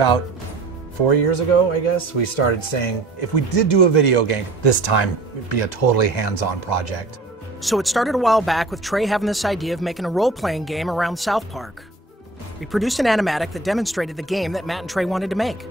about 4 years ago, I guess, we started saying, if we did do a video game, this time it'd be a totally hands-on project. So it started a while back with Trey having this idea of making a role-playing game around South Park. We produced an animatic that demonstrated the game that Matt and Trey wanted to make.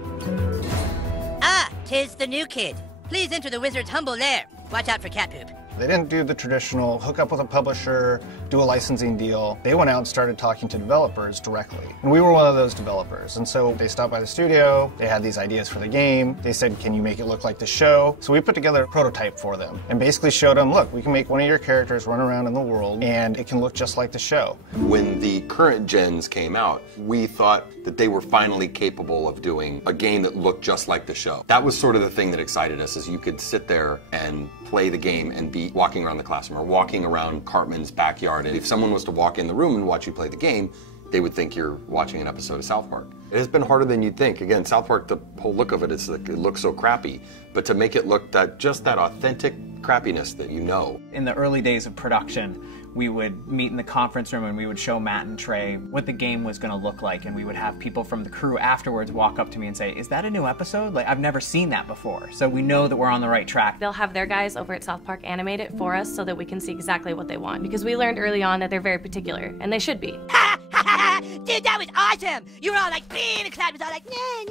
Ah, 'tis the new kid. Please enter the wizard's humble lair. Watch out for cat poop. They didn't do the traditional hook up with a publisher, do a licensing deal. They went out and started talking to developers directly. And we were one of those developers. And so they stopped by the studio, they had these ideas for the game. They said, can you make it look like the show? So we put together a prototype for them and basically showed them, look, we can make one of your characters run around in the world and it can look just like the show. When the current gens came out, we thought that they were finally capable of doing a game that looked just like the show. That was sort of the thing that excited us, is you could sit there and play the game and be walking around the classroom or walking around Cartman's backyard. And if someone was to walk in the room and watch you play the game, they would think you're watching an episode of South Park. It has been harder than you'd think. Again, South Park, the whole look of it is like, it looks so crappy. But to make it look just that authentic crappiness that you know. In the early days of production, we would meet in the conference room and we would show Matt and Trey what the game was going to look like, and we would have people from the crew afterwards walk up to me and say, is that a new episode? Like, I've never seen that before. So we know that we're on the right track. They'll have their guys over at South Park animate it for us so that we can see exactly what they want, because we learned early on that they're very particular, and they should be. Ha ha ha! Dude, that was awesome! You were all like, and the crowd was all like, nah.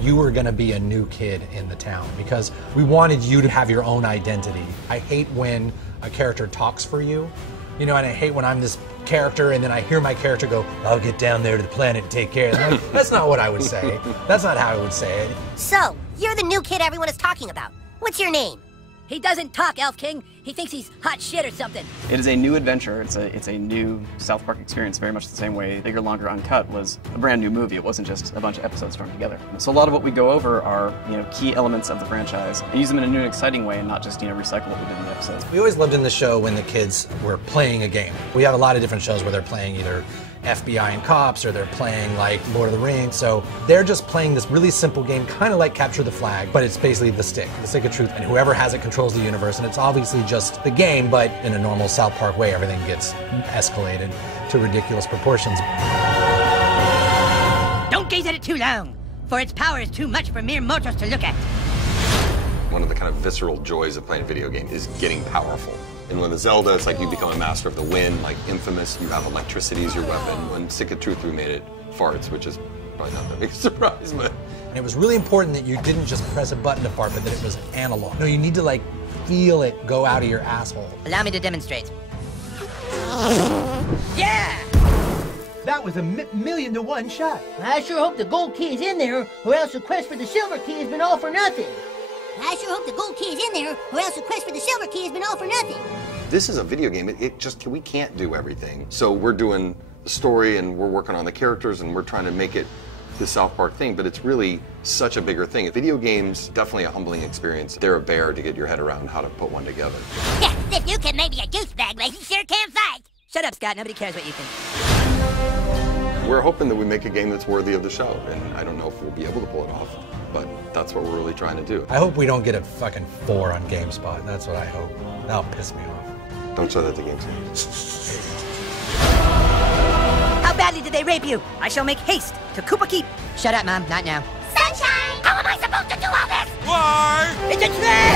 You were gonna be a new kid in the town because we wanted you to have your own identity. I hate when a character talks for you, you know, and I hate when I'm this character and then I hear my character go, I'll get down there to the planet and take care of it. Like, that's not what I would say. That's not how I would say it. So, you're the new kid everyone is talking about. What's your name? He doesn't talk, Elf King. He thinks he's hot shit or something. It is a new adventure. It's a new South Park experience, very much the same way Bigger, Longer, Uncut was a brand new movie. It wasn't just a bunch of episodes thrown together. So a lot of what we go over are, key elements of the franchise and use them in a new and exciting way and not just, recycle what we did in the episodes. We always loved in the show when the kids were playing a game. We have a lot of different shows where they're playing either FBI and cops, or they're playing like Lord of the Rings. So they're just playing this really simple game, kind of like Capture the Flag, but it's basically the stick of truth, and whoever has it controls the universe, and it's obviously just the game, but in a normal South Park way, everything gets escalated to ridiculous proportions. Don't gaze at it too long, for its power is too much for mere mortals to look at. One of the kind of visceral joys of playing a video game is getting powerful. And when the Zelda, it's like you become a master of the wind, like Infamous, you have electricity as your weapon. When Stick of Truth, we made it farts, which is probably not that big a surprise, but... And it was really important that you didn't just press a button to fart, but that it was analog. No, you need to like feel it go out of your asshole. Allow me to demonstrate. Yeah! That was a million to one shot. I sure hope the gold key is in there, or else the quest for the silver key has been all for nothing. I sure hope the gold key is in there, or else the quest for the silver key has been all for nothing. This is a video game. We can't do everything. So we're doing the story and we're working on the characters and we're trying to make it the South Park thing, but it's really such a bigger thing. Video games, definitely a humbling experience. They're a bear to get your head around how to put one together. Yeah, this new kid may be a douchebag, but he sure can fight. Shut up, Scott. Nobody cares what you think. We're hoping that we make a game that's worthy of the show, and I don't know if we'll be able to pull it off, but that's what we're really trying to do. I hope we don't get a fucking 4 on GameSpot. That's what I hope. That'll piss me off. Don't show that to GameSpot. How badly did they rape you? I shall make haste to Koopa Keep. Shut up, Mom. Not now. Sunshine! How am I supposed to do all this? Why? It's a trap!